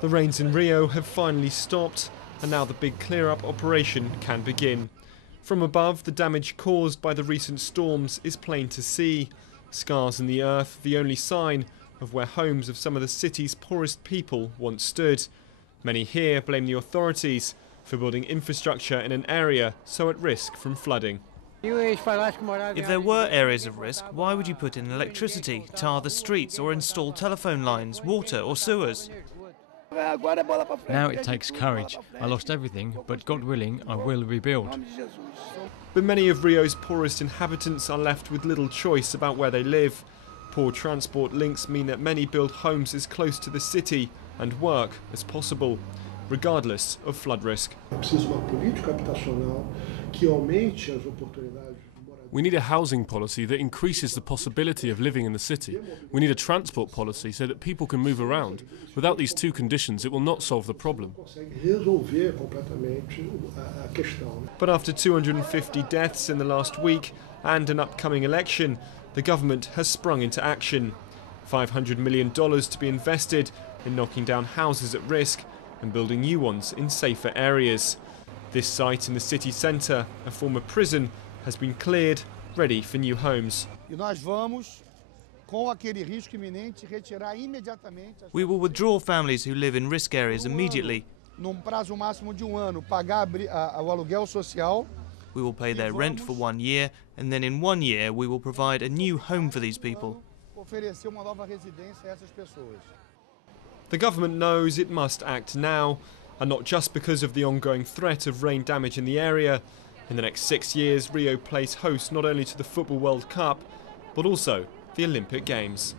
The rains in Rio have finally stopped, and now the big clear-up operation can begin. From above, the damage caused by the recent storms is plain to see. Scars in the earth, the only sign of where homes of some of the city's poorest people once stood. Many here blame the authorities for building infrastructure in an area so at risk from flooding. If there were areas of risk, why would you put in electricity, tar the streets or install telephone lines, water or sewers? Now it takes courage. I lost everything, but God willing, I will rebuild. But many of Rio's poorest inhabitants are left with little choice about where they live. Poor transport links mean that many build homes as close to the city and work as possible, regardless of flood risk. We need a housing policy that increases the possibility of living in the city. We need a transport policy so that people can move around. Without these two conditions, it will not solve the problem. But after 250 deaths in the last week and an upcoming election, the government has sprung into action. $500 million to be invested in knocking down houses at risk and building new ones in safer areas. This site in the city centre, a former prison, has been cleared, ready for new homes. We will withdraw families who live in risk areas immediately. We will pay their rent for 1 year, and then in 1 year we will provide a new home for these people. The government knows it must act now, and not just because of the ongoing threat of rain damage in the area. In the next 6 years, Rio plays host not only to the Football World Cup, but also the Olympic Games.